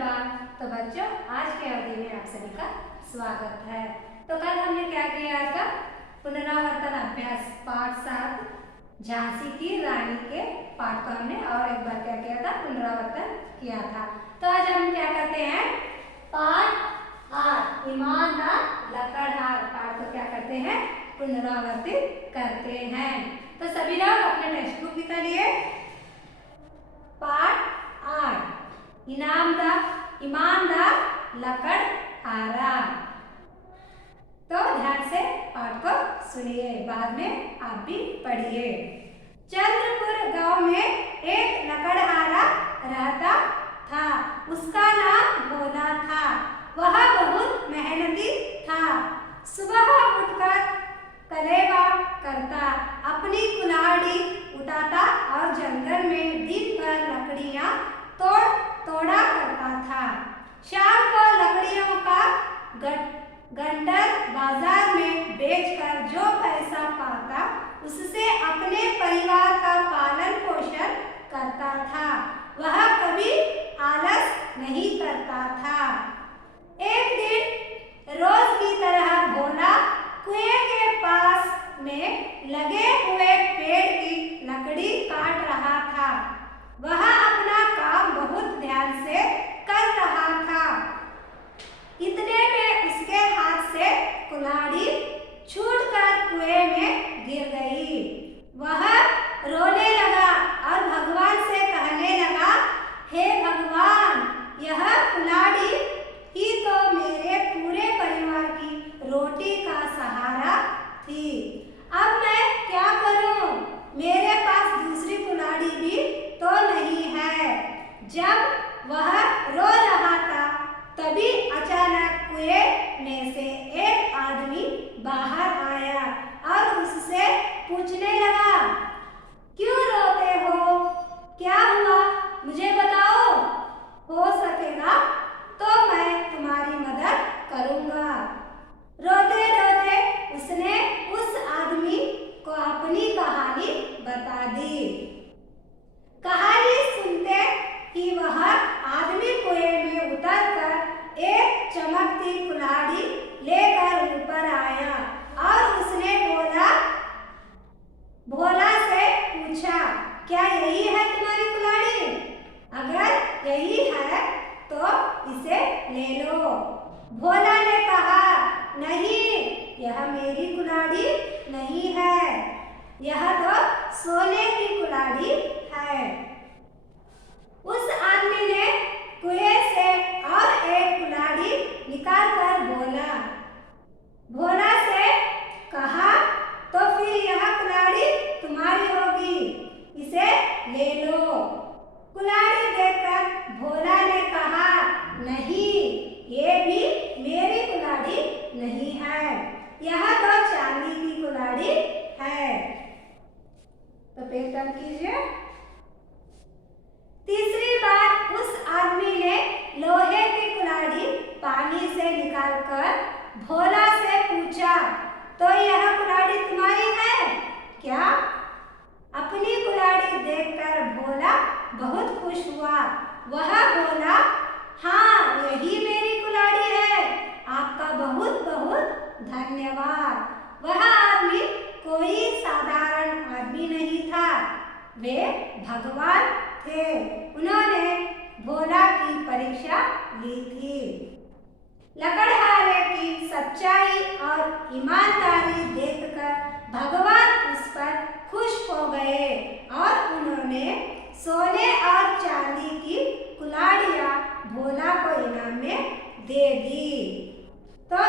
सुप्रभात। तो बच्चों, आज के अवधि में आप सभी का स्वागत है। तो कल हमने क्या किया था? पुनरावर्तन अभ्यास पाठ 7 झांसी की रानी के पाठ को हमने और एक बार क्या किया था? पुनरावर्तन किया था। तो आज हम क्या करते हैं? पाठ 8 ईमानदार लकड़हार पाठ को क्या करते हैं? पुनरावर्तित करते हैं। तो सभी लोग अपने टेक्स्ट बुक निकालिए। पाठ 8 ईमानदार लकड़हारा। तो ध्यान से पाठ को सुनिए, बाद में आप भी पढ़िए। चंद्रपुर गांव में एक लकड़हारा रहता था। उसका नाम भोला था। वह बहुत मेहनती था। सुबह उठकर कलेवा करता, अपनी कुल्हाड़ी उठाता और जंगल में दिन भर लकड़ियां तोड़ा करता था। शाम को लकड़ियों का गंडर बाजार में बेचकर जो पैसा पाता, उससे अपने परिवार का पालन पोषण करता था। वह कभी आलस नहीं करता था। एक दिन रोज की तरह भोला कुएं के पास में लगे हुए पेड़ की लकड़ी काट रहा था। वह अपना काम बहुत ध्यान से कर रहा था। इतने में उसके हाथ से कुल्हाड़ी छूटकर कुएं में गिर गई। वह रोने लगा और भगवान से कहने लगा, हे भगवान, यह कुल्हाड़ी ही तो मेरे पूरे परिवार की रोटी का सहारा थी। अब मैं क्या करूं? मेरे पास दूसरी कुल्हाड़ी भी तो नहीं है। जब वह रो रहा था, तभी अचानक कुएं में से एक आदमी बाहर आया और उससे पूछने लगा, क्यों रोते हो? क्या हुआ? मुझे बताओ। हो सकेगा तो मैं तुम्हारी मदद करूंगा। रोते रोते उसने उस आदमी को अपनी कहानी बता दी। कहानी सुनते ही वह आदमी कुएं में उतरकर एक चमकती कुल्हाड़ी लेकर ऊपर आया और उसने भोला से पूछा, क्या यही है तुम्हारी कुल्हाड़ी? अगर यही है तो इसे ले लो। भोला ने कहा, नहीं, यह मेरी कुल्हाड़ी नहीं है, यह तो सोने की कुल्हाड़ी है। उस आदमी ने कुएं से और एक कुल्हाड़ी निकालकर भोला से कहा, तो फिर यह कुल्हाड़ी तुम्हारी होगी, इसे ले लो। कुल्हाड़ी देखकर भोला ने कहा, नहीं, ये भी मेरी कुल्हाड़ी नहीं है, यह तो चांदी की कुल्हाड़ी है। तो पेड़ टर्न कीजिए। तीसरी बार उस आदमी ने लोहे की कुल्हाड़ी पानी से निकालकर भोला से पूछा, तो यह कुल्हाड़ी तुम्हारी है क्या? अपनी कुल्हाड़ी देखकर भोला बहुत खुश हुआ। वह बोला, हाँ, यही मेरी कुल्हाड़ी है, आपका बहुत बहुत धन्यवाद। वह आदमी कोई साधारण आदमी नहीं था, वे भगवान थे। उन्होंने भोला की परीक्षा ली थी। लकड़हारे की सच्चाई और ईमानदारी देखकर भगवान उस पर खुश हो गए और उन्होंने सोने और चांदी की कुल्हाड़ियां भोला को इनाम में दे दी। तो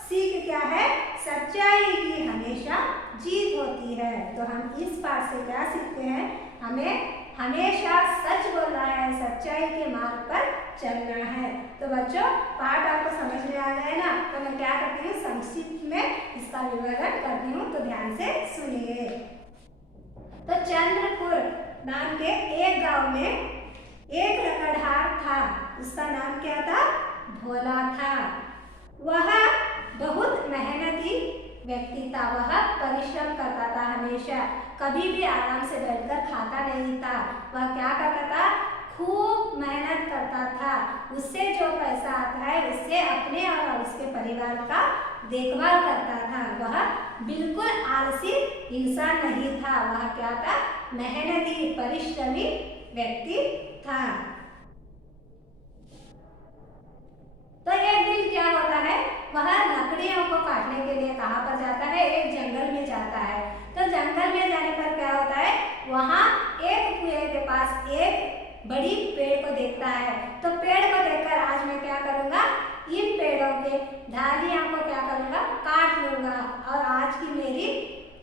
सीख क्या है? सच्चाई की हमेशा जीत होती है। तो हम इस पाठ से क्या सीखते हैं? हमें हमेशा सच बोलना है, सच्चाई के मार्ग पर चलना है। तो बच्चों, पाठ आपको समझ में आ गया है ना? तो मैं क्या करती हूँ, संक्षिप्त में इसका विवरण करती हूँ, तो ध्यान से सुनिए। तो चंद्रपुर नाम के एक गांव में एक लकड़हार था। उसका नाम क्या था? भोला था। वह बहुत मेहनती व्यक्ति था। वह परिश्रम करता था, हमेशा कभी भी आराम से बैठकर खाता नहीं था। वह क्या करता था? खूब मेहनत करता था। उससे जो पैसा आता है उससे अपने और उसके परिवार का देखभाल करता था। वह बिल्कुल आलसी इंसान नहीं था, वह क्या था, मेहनती परिश्रमी व्यक्ति था। तो एक दिन क्या होता है, वह लकड़ियों को काटने के लिए कहाँ पर जाता है, एक जंगल में जाता है। तो जंगल में जाने पर क्या होता है, वहाँ एक कुएं के पास एक बड़ी पेड़ को देखता है। तो पेड़ को देखकर आज मैं क्या करूँगा, इन पेड़ों के डालियों को क्या करूँगा, काट लूँगा और आज की मेरी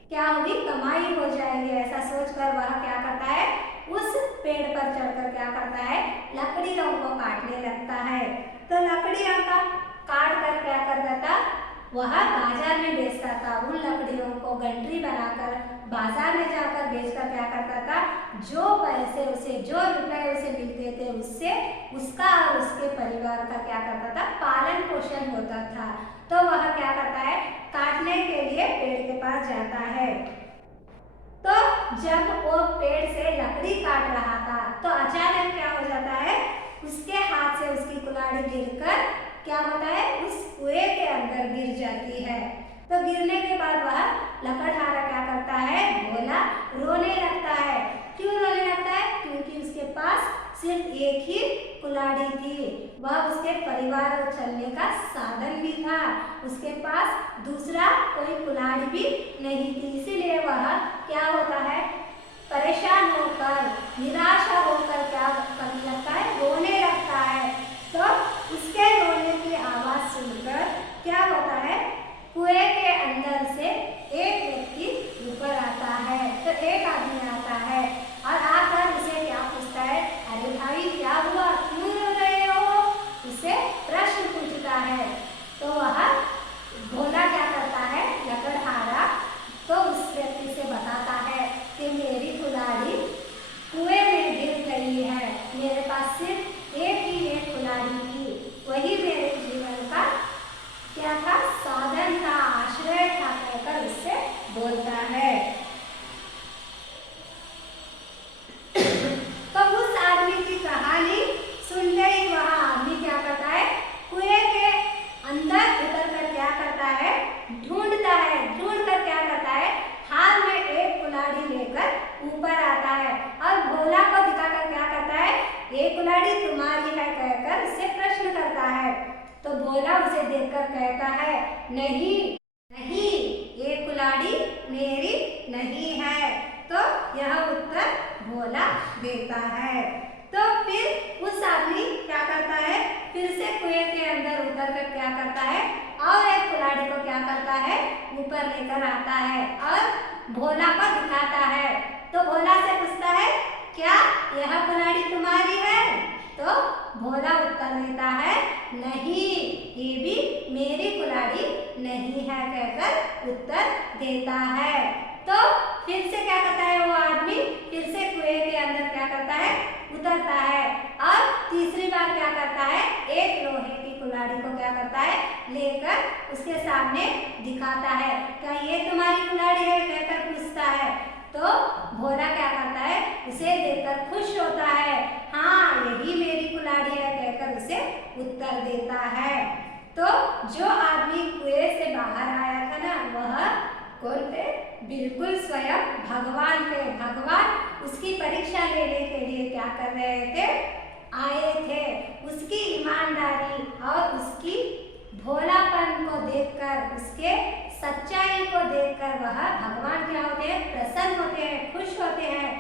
क्या होगी, कमाई हो जाएगी। ऐसा सोचकर वह क्या करता है, उस पेड़ पर चढ़कर क्या करता है, लकड़ियों को काटने लगता है। तो लकड़ियों का काट कर क्या करता था, वह बाजार में बेचता था। उन लकड़ियों को गंठरी बनाकर बाजार में जाकर बेचकर क्या करता था, जो पैसे उसे, जो रुपए उसे मिलते थे उससे उसका और उसके परिवार का क्या करता था, पालन पोषण होता था। तो वह क्या करता है, काटने के लिए पेड़ के पास जाता है। तो जब वो पेड़ से लकड़ी काट रहा था तो अचानक क्या हो जाता है, उसके हाथ से उसकी कुल्हाड़ी गिरकर क्या होता है, उस कुएं के अंदर गिर जाती है। तो गिरने के बाद वह लकड़हारा क्या करता है, भोला रोने लगता है। क्यों रोने लगता है, क्योंकि उसके पास सिर्फ एक ही कुल्हाड़ी थी, वह उसके परिवार और चलने का साधन भी था, उसके पास दूसरा कोई कुल्हाड़ी भी नहीं थी। इसीलिए वह क्या होता है, परेशान होकर, निराशा होकर क्या करने लगता है, रोने लगता है। तो उसके रोने की आवाज सुनकर क्या होता है, कुएं के अंदर से एक व्यक्ति ऊपर आता है। तो एक आदमी आता है और आकर उसे क्या पूछता है, अरे भाई क्या हुआ, क्यों रो रहे हो, उसे प्रश्न पूछता है। तो वह भोला क्या करता है, लकड़हारा, तो उस व्यक्ति से बताता है कि मेरी कुल्हाड़ी कुएं में गिर गई है, मेरे पास सिर्फ एक ही एक कुल्हाड़ी थी, वही मेरे जीवन का क्या था, साधन था, आश्रय था, कहकर उससे बोलता है। तो उस आदमी की कहानी सुनते ही वह आदमी क्या करता है, कुएं के अंदर उतर कर क्या करता है, ढूंढता है, ढूंढ कर क्या करता है, हाथ में एक कुल्हाड़ी लेकर ऊपर आता है और भोला को दिखाकर क्या करता है, ये कुल्हाड़ी तुम्हारी है, कहकर उससे प्रश्न करता है। तो भोला उसे देखकर कहता है, नहीं नहीं, ये कुल्हाड़ी मेरी नहीं है। तो यह उत्तर भोला देता है। तो फिर उस आदमी क्या करता है, फिर से कुएं के अंदर उतर कर क्या करता है, और एक कुल्हाड़ी को क्या करता है, ऊपर लेकर आता है और भोला को दिखाता है। तो भोला से पूछता है, क्या यह कुल्हाड़ी तुम्हारी है? तो भोला उत्तर देता है, नहीं, ये भी मेरी कुल्हाड़ी नहीं है, कहकर उत्तर देता है। तो फिर से क्या करता है वो आदमी, फिर से कुएं के अंदर क्या करता है, उतरता है और तीसरी बार क्या करता है, एक लोहे की कुल्हाड़ी को क्या करता है, लेकर उसके सामने दिखाता है। क्या ये तुम्हारी कुल्हाड़ी है, कहकर पूछता है। तो भोला क्या करता है, उसे देखकर खुश होता है, हाँ यही मेरी कुल्हाड़ी है, कहकर उसे उत्तर देता है। तो जो आदमी कुएं से बाहर आया था ना, वह कौन थे, बिल्कुल स्वयं भगवान थे। भगवान उसकी परीक्षा लेने के लिए क्या कर रहे थे, आए थे। उसकी ईमानदारी और उसकी भोलापन को देखकर, उसके सच्चाई को देखकर वह भगवान क्या होते हैं, प्रसन्न होते हैं, खुश होते हैं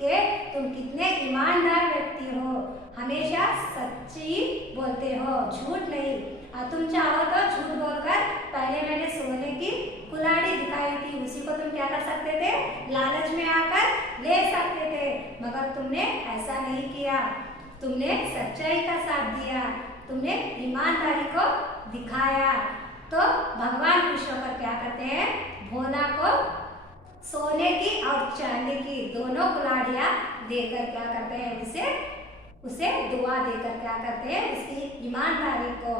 कि तुम कितने ईमानदार व्यक्ति हो, हमेशा सच्ची बोलते हो, झूठ नहीं। और तुम चाहो तो झूठ बोलकर, पहले मैंने सोने की कुल्हाड़ी दिखाई थी, उसी को तुम क्या कर सकते थे, लालच में आकर ले सकते थे, मगर तुमने ऐसा नहीं किया। तुमने सच्चाई का साथ दिया, तुमने ईमानदारी को दिखाया। तो भगवान खुश होकर क्या करते हैं, भोला को सोने की और चांदी की दोनों कुल्हाड़ियां देकर क्या करते हैं, उसे दुआ देकर क्या करते हैं, उसकी ईमानदारी को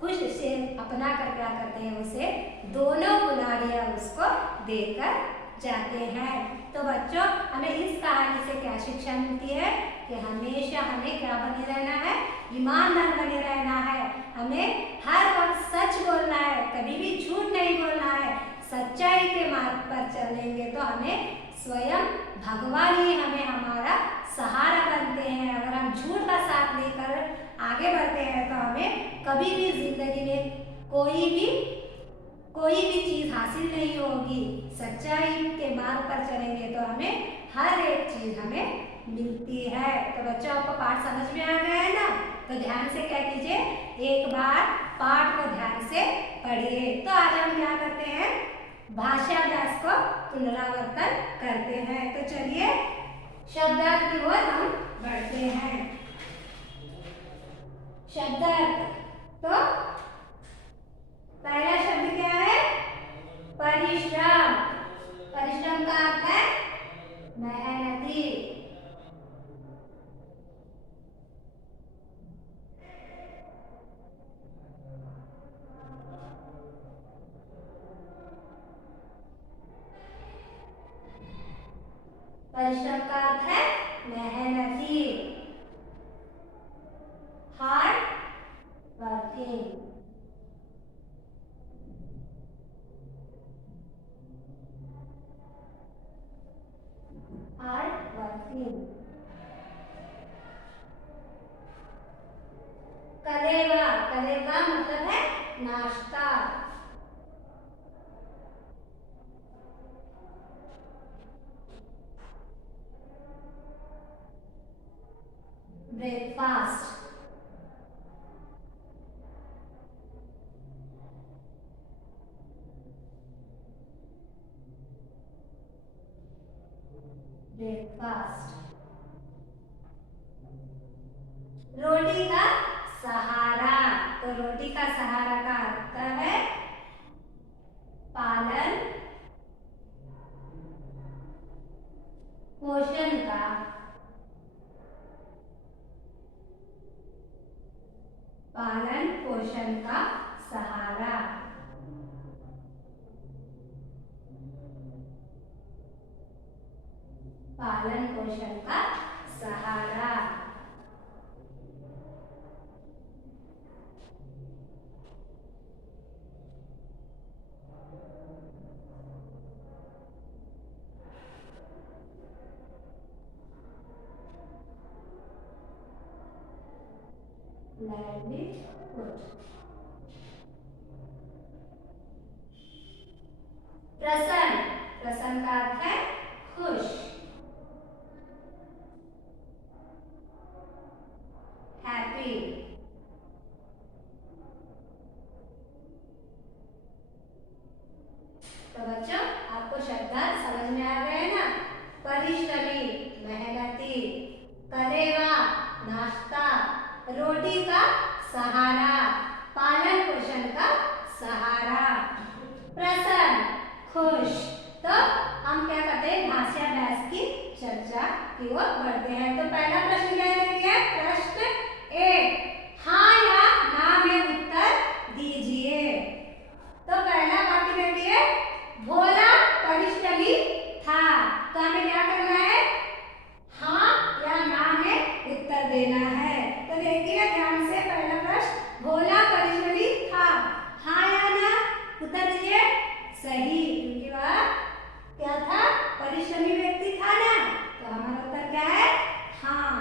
खुश से अपना कर क्या करते हैं, उसे दोनों कुल्हाड़ियां उसको देकर जाते हैं। तो बच्चों, हमें इस कहानी से क्या शिक्षा मिलती है कि हमेशा हमें क्या बने रहना है, ईमानदार बने रहना है, हमें हर वक्त सच बोलना है, कभी भी झूठ नहीं बोलना है। सच्चाई के मार्ग पर चलेंगे तो हमें स्वयं भगवान ही हमें हमारा सहारा बनते हैं। अगर हम झूठ का साथ लेकर आगे बढ़ते हैं तो हमें कभी भी जिंदगी में कोई भी चीज हासिल नहीं होगी। सच्चाई के मार्ग पर चलेंगे तो हमें हर एक चीज हमें मिलती है। तो बच्चों, आपको पाठ समझ में आ गया है ना? तो ध्यान से क्या कीजिए, एक बार पाठ को ध्यान से पढ़िए। तो आज हम क्या करते हैं, भाषाभ्यास को पुनरावर्तन करते हैं। तो चलिए शब्दार्थ की ओर हम बढ़ते हैं। शब्दार्थ, तो पहला शब्द क्या है, परिश्रम। परिश्रम का अर्थ है मेहनती। परिश्रम का अर्थ है मेहनती, हार्ड वर्किंग। Hard working. कलेवा, कलेवा मतलब है नाश्ता। ब्रेकफास्ट। ब्रेकफास्ट। रोटी का सहारा, तो रोटी का सहारा का अर्थ है पालन पोषण का। पालन पोषण का सहारा। पालन पोषण का सहारा। livelihood। प्रसन्न, प्रसन्न का अर्थ है खुश। हैप्पी। तो बच्चों, आपको शब्दार्थ समझ में आ गए ना? परिश्रमी मेहनती, कलेवा नाश्ता, रोटी का सहारा, पालन पोषण का सहारा, प्रसन्न खुश। तो हम क्या करते हैं, भाषाभ्यास की चर्चा की ओर बढ़ते हैं। तो पहला प्रश्न क्या है, प्रश्न 1, हाँ या ना में उत्तर दीजिए। तो पहला वाक्य देखिए, भोला परिश्रमी था। तो हमें क्या करना है, हाँ या ना में उत्तर देना है। तो देखिए ध्यान से, पहला प्रश्न, भोला परिश्रमी था, हाँ या ना उत्तर दीजिए। सही, क्योंकि वह क्या था, परिश्रमी व्यक्ति था ना। तो हमारा उत्तर क्या है, हाँ।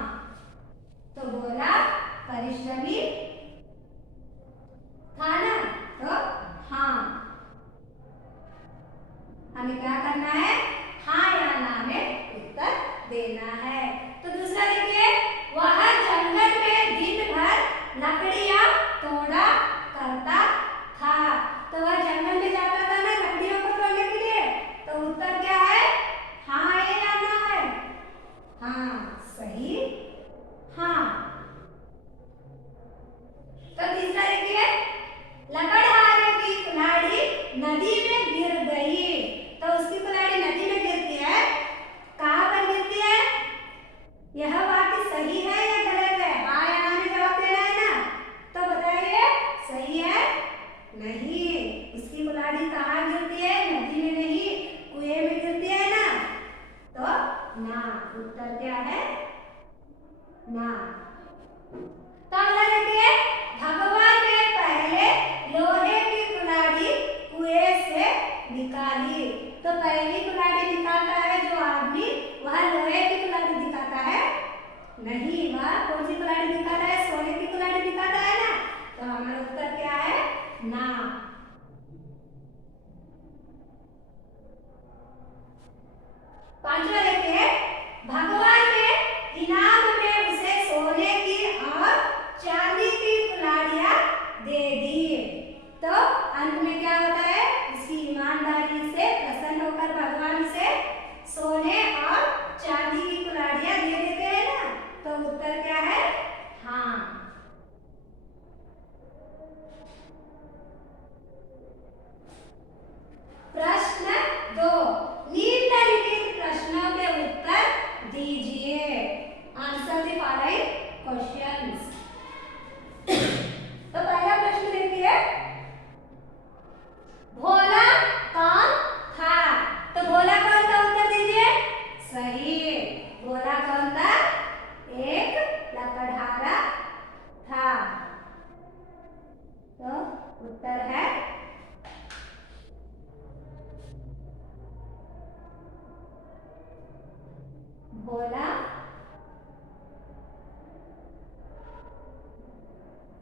तो भोला परिश्रमी था ना, तो हाँ। हमें क्या करना है, हाँ या ना में उत्तर देना है। तो दूसरा देखिए, वह जंगल में दिन भर लकड़ियां तोड़ा करता था। तो वह जंगल में जाता था ना लकड़ियों को तोड़ने के लिए। तो उत्तर क्या है, हाँ है या ना है? हाँ, सही, हाँ।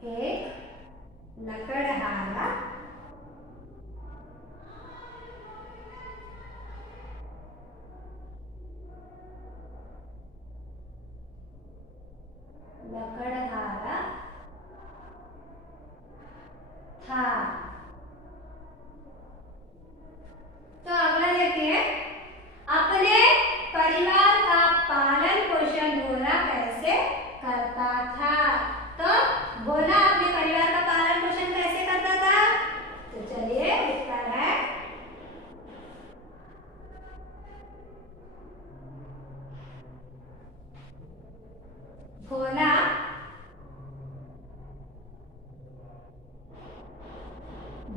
एक लकड़हारा, लकड़हारा था। तो अगला देखिए, अपने परिवार का पालन पोषण भोला कैसे करता था। तो भोला अपने परिवार का पालन पोषण कैसे करता था? तो चलिए उत्तर है भोला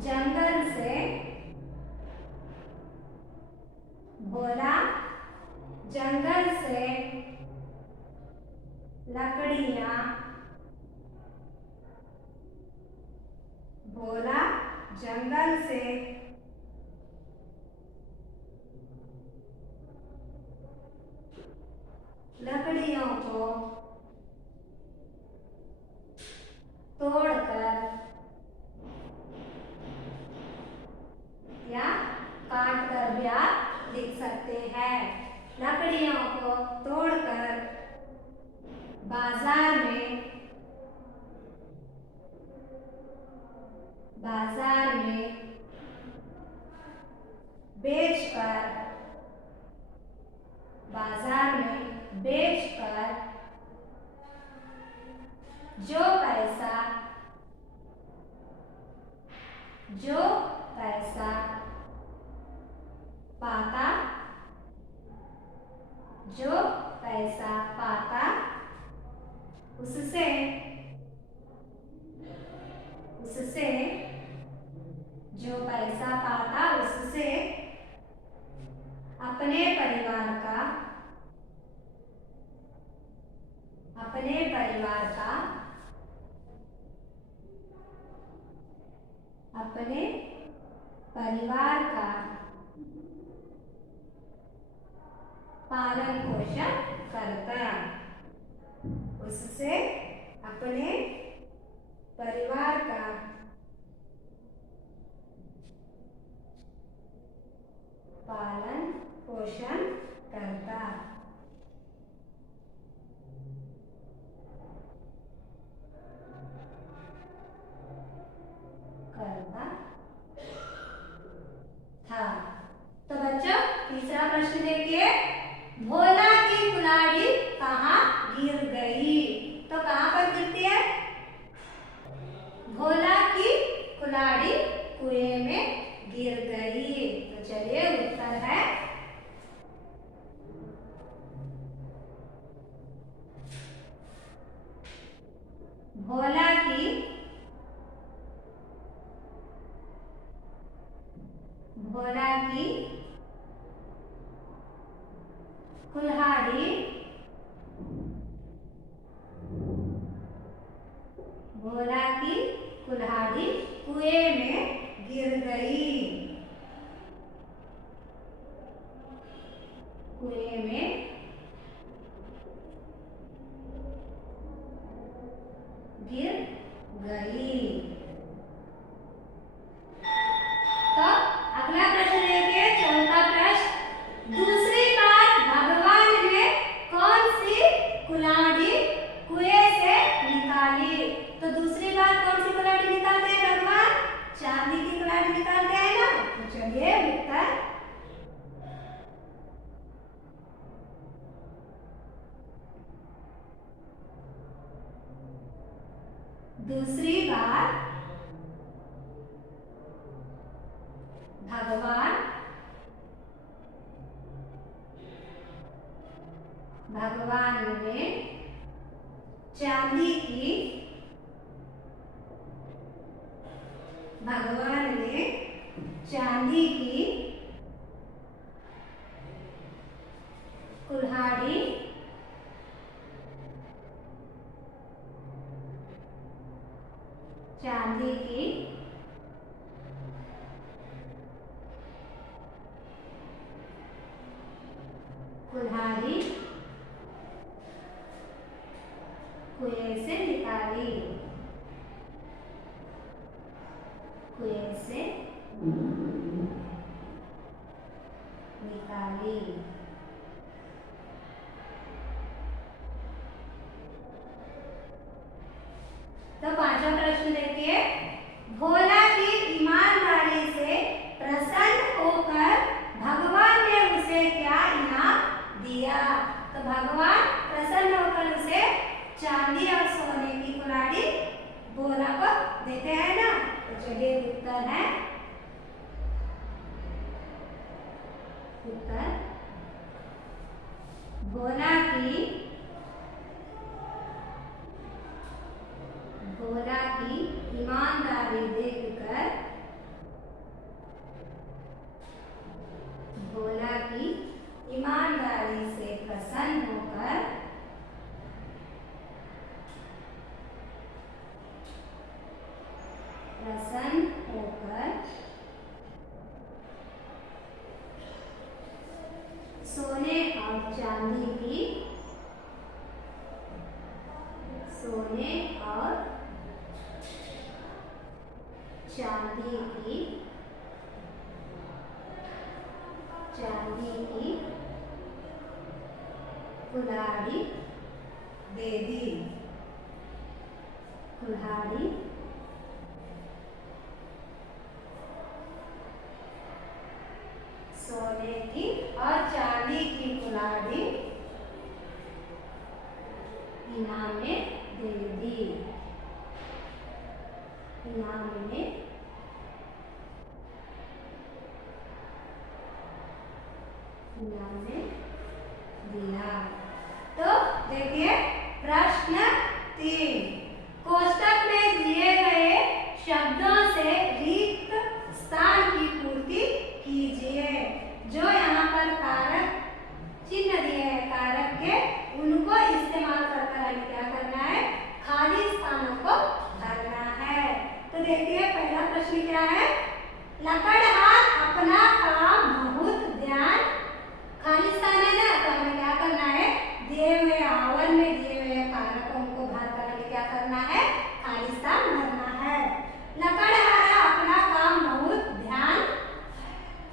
जंगल से भोला जंगल से लकड़ियां भोला जंगल से लकड़ियों को तोड़कर या काट कर भी आप लिख सकते हैं। लकड़ियों को तोड़कर बाजार में बेचकर जो पैसा पाता उससे जो पैसा पाता उससे अपने परिवार का पालन पोषण करता। उससे अपने परिवार का पालन पोषण करता। था। तो बच्चों तीसरा प्रश्न देखिए, भोला की कुल्हाड़ी कहाँ गिर गई। तो कहाँ पर गिरती है? भोला की कुल्हाड़ी कुएं में गिर गई। तो चलिए उत्तर है भोला की कुल्हाड़ी कुएं में गिर गई। कुएं में गिर गई। तो अगला प्रश्न देखिए, चौथा प्रश्न, दूसरी बार भगवान ने कौन सी कुल्हाड़ी कुएं से निकाली। तो दूसरी बार कौन सी कुल्हाड़ी निकालते हैं भगवान? चांदी की कुल्हाड़ी निकालते हैं ना। तो चलिए उत्तर दूसरी बार भगवान ने चांदी की कुल्हाड़ी कुएं से निकाली। डाली। तो पांचवा प्रश्न देखिए, भोला की ईमानदारी से प्रसन्न होकर भगवान ने उसे क्या इनाम दिया। तो भगवान प्रसन्न होकर उसे चांदी और सोने की कुल्हाड़ी भोला को देते हैं ना। तो चलिए उत्तर है, उत्तर भोला की ईमानदारी देखकर, भोला की ईमानदारी से प्रसन्न होकर सोने और चांदी की, सोने और चांदी की कुल्हाड़ी दे दी। कुल्हाड़ी सोने की और चांदी की कुल्हाड़ी इनाम में दे दी। इनाम में दिया। तो देखिए प्रश्न 3, कोष्टक में दिए गए शब्दों से रिक्त स्थान की पूर्ति कीजिए। जो यहाँ पर कारक चिन्ह दिए हैं कारक के, उनको इस्तेमाल कर हमें क्या करना है, खाली स्थानों को भरना है। तो देखिए पहला प्रश्न क्या है, लकड़हार अपना काम बहुत ध्यान, खाली स्थान है ना, तो हमें क्या करना है, दिए हुए आवर में दिए हुए कारकों को भरकर हमें क्या करना है, खाली स्थान भरना है। लकड़हारा अपना काम बहुत ध्यान,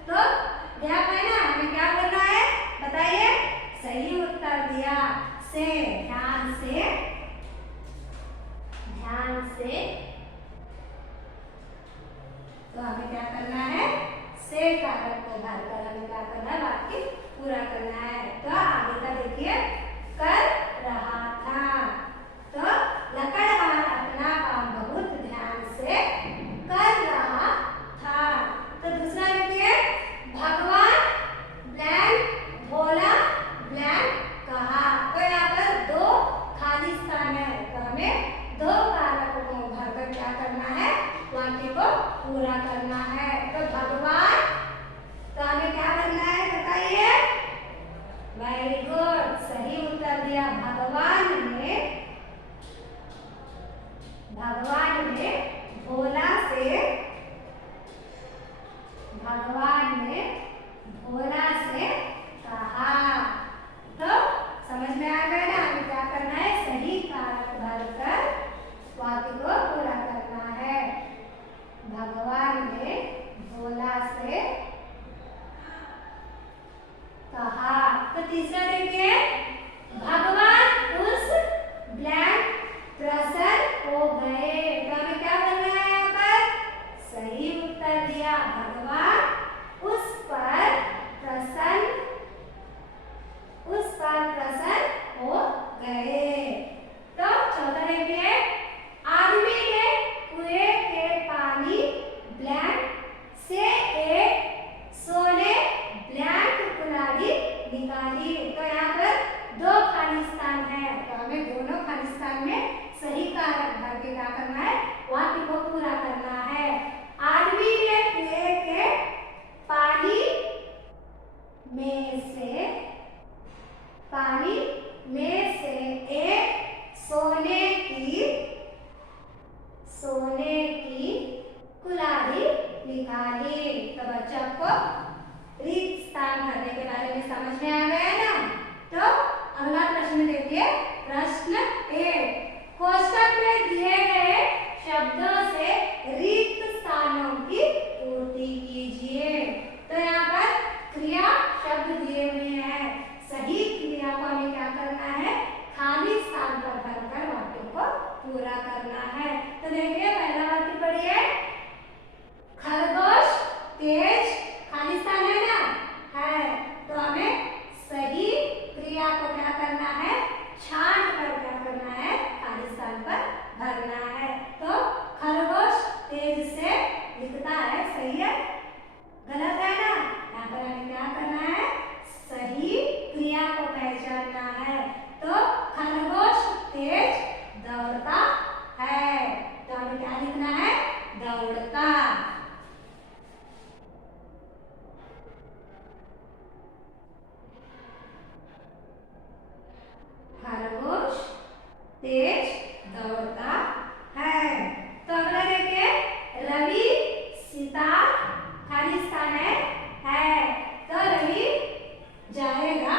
तो गैप है ना, हमें क्या करना है बताइए, सही उत्तर दिया से, ध्यान से, ध्यान से। तो हमें क्या करना है, से कारक को भरकर हमें क्या करना है, वाक्य पूरा करना है। तो आगे का देखिए, कर रहा था, तो लकड़हार अपना काम बहुत ध्यान से कर रहा था। तो दूसरा देखिए, भगवान ब्लैंक भोला ब्लैंक कहा। तो यहाँ पर दो खाली स्थान है, तो हमें दो कारकों को भरकर क्या करना है, वाक्य को पूरा करना है। तो भगवान, तो हमें क्या करना है बताइए, वेरी गुड, सही उत्तर दिया। भगवान ने भोला से, भगवान ने भोला से कहा। तो समझ में आ गया ना, हमें क्या करना है, सही कारक भरकर वाक्य को पूरा करना है। भगवान ने भोला से कहा। तो तीसरा देखिए, भगवान उस ब्लैंक प्रसन्न हो गए। तो देखिए पहला वाक्य पढ़िए। खरगोश तेज खालिस्तान है ना, है, तो हमें सही क्रिया को क्या करना है, छांट कर क्या करना है, खालिस्तान पर भरना है। तो खरगोश तेज से लिखता है, सही है, गलत है ना, यहाँ पर हमें क्या करना है, सही क्रिया को पहचानना है। तो खरगोश तेज दौड़ता है, तो हमें क्या लिखना है, दौड़ता। खरगोश तेज दौड़ता है। तो अगला देखिए, रवि सितार खालिस्तान है, तो रवि जाएगा,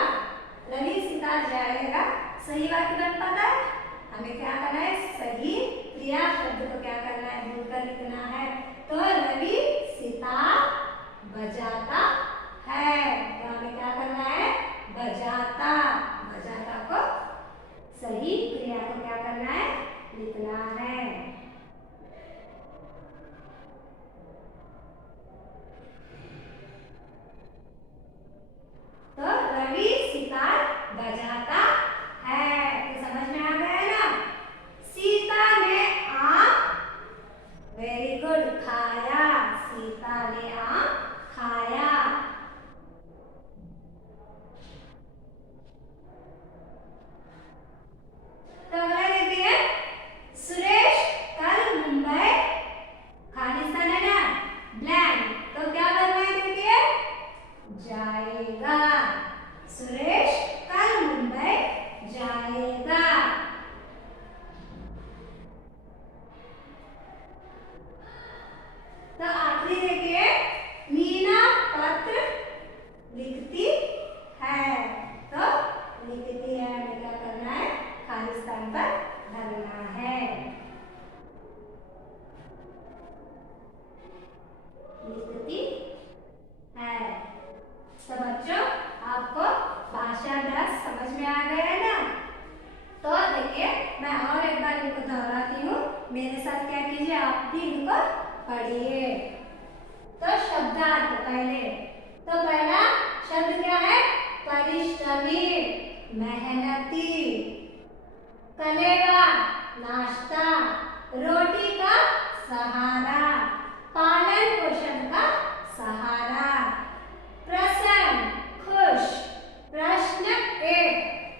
रवि सितार जाएगा, सही वाक्य बन पाता है। हमें क्या करना है, सही क्रिया शब्द को क्या करना है, ढूंढकर लिखना है। तो रवि सितार बजाता है, तो हमें क्या करना है, बजाता, बजाता को सही क्रिया को क्या करना है, लिखना है। तो रवि सितार बजाता है, तो समझ में आ गया ना। सीता ने आम, वेरी गुड, खाया, सीता ने आम खाया। तो अगला देखिए, सुरेश कल मुंबई, खालिस्तान है ना, ब्लैंक, तो क्या करना है, देखिए जाएगा, सुरेश कल मुंबई जाएगा। तो आखिरी देखिए, मीना पत्र लिखती है, तो लिखती है, हमें क्या करना है, खालिस्तान पर भरना है, लिखती है। तो बच्चों, आपको भाषा अभ्यास समझ में आ गया है ना। तो देखिए मैं और एक बार इनको दोहराती हूँ, मेरे साथ क्या कीजिए, आप भी इनको पढ़िए। तो शब्दार्थ पहले, तो पहला शब्द क्या है, परिश्रमी, मेहनती, कलेवा नाश्ता, रोटी का सहारा, पालन पोषण का सहारा, प्रसन्न खुश, प्रश्न एक,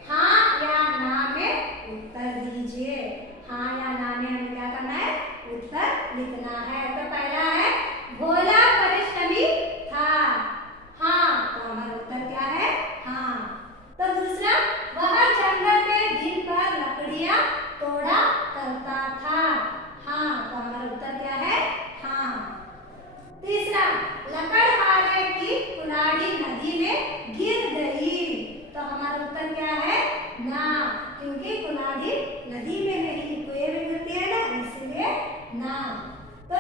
हाँ या ना में उत्तर दीजिए, हाँ या ना में हमें क्या करना है, उत्तर लिखना है। तो पहला है, भोला परिश्रमी था, हाँ, तो हमारा उत्तर क्या है, हाँ। तो दूसरा, वह जंगल में दिन भर लकड़ियां तोड़ा करता था, हाँ, तो हमारा उत्तर क्या है, हाँ। तीसरा, लकड़हारे की कुल्हाड़ी नदी में गिर गई, तो हमारा उत्तर क्या है, ना, क्योंकि कुल्हाड़ी नदी में नहीं कुएं में गिरती है ना, इसलिए ना। तो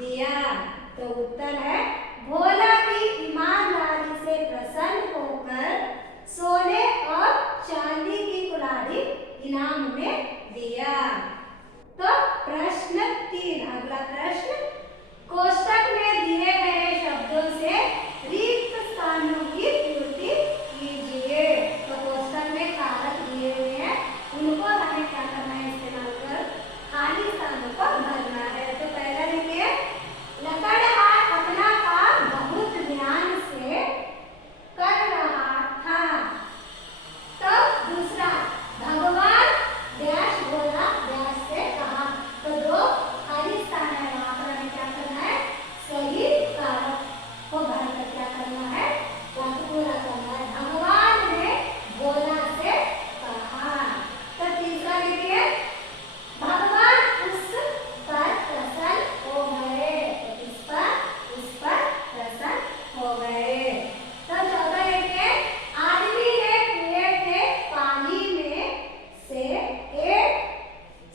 दिया। तो उत्तर है भोला की ईमानदारी से प्रसन्न होकर सोने और चांदी की कुल्हाड़ी इनाम में दिया। तो प्रश्न 3, अगला प्रश्न, कोष्टक में दिए गए शब्दों से रिक्त स्थानों की पूर्ति कीजिए। तो कोष्टक में कारक दिए हुए हैं, उनको हमें क्या करना है, इस्तेमाल कर खाली स्थानों को भरना है। तो पहला देखिए, लकड़हार अपना काम बहुत ध्यान से कर रहा था। तो दूसरा, भगवान डैश बोला डैश से कहा। तो दो खाली स्थान है, वहां पर हमें क्या करना है, सही कारक को भरकर क्या करना है, वाक्य पूरा करना है। भगवान ने बोला से कहा। तो तीसरा देखिए, भगवान उस पर प्रसन्न हो गए। तो उस पर प्रसन्न हो गए। तो चौथा देखिए, आदमी ने कुएं के पानी में से एक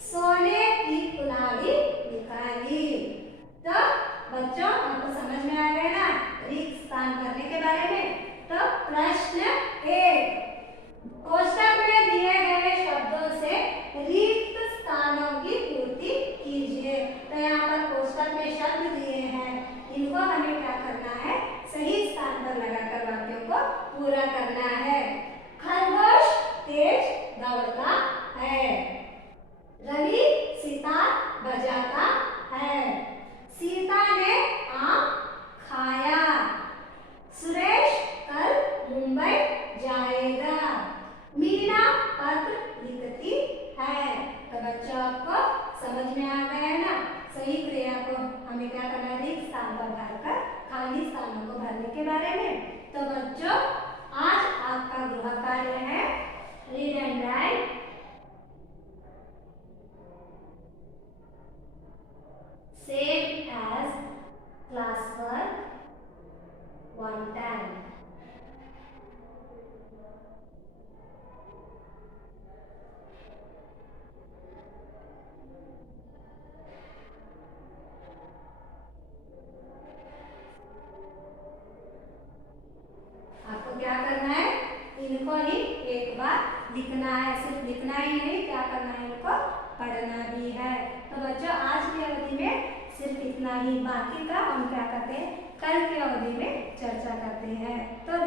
सोने की कुल्हाड़ी निकाली। तो बच्चों, आपको समझ में आ गया ना रिक्त स्थान करने के बारे में। तो प्रश्न 1, कोष्टक में दिए गए शब्दों से रिक्त स्थानों की पूर्ति कीजिए। तो यहाँ पर कोष्टक में शब्द दिए हैं, इनको हमें क्या करना है, सही स्थान पर लगाकर वाक्यों को पूरा करना है। खरगोश तेज दौड़ता है। रवि सितार बजाता है। सीता ने आम खाया। सुरेश कल मुंबई जाएगा। मीना पत्र लिखती है। तो बच्चों, आपको समझ में आ गया है ना, सही क्रिया को हमें क्या करना है, रिक्त स्थान पर भरकर खाली स्थानों को भरने के बारे में। तो बच्चों, आज आपका गृह कार्य है read and right same as classwork 1 time. आपको क्या करना है, इनको ही एक बार लिखना है। सिर्फ लिखना ही नहीं, क्या करना है, इनको पढ़ना भी है। तो बच्चों, आज की अवधि में सिर्फ इतना ही, बाकी का हम क्या करते हैं, कल की अवधि में चर्चा करते हैं। तो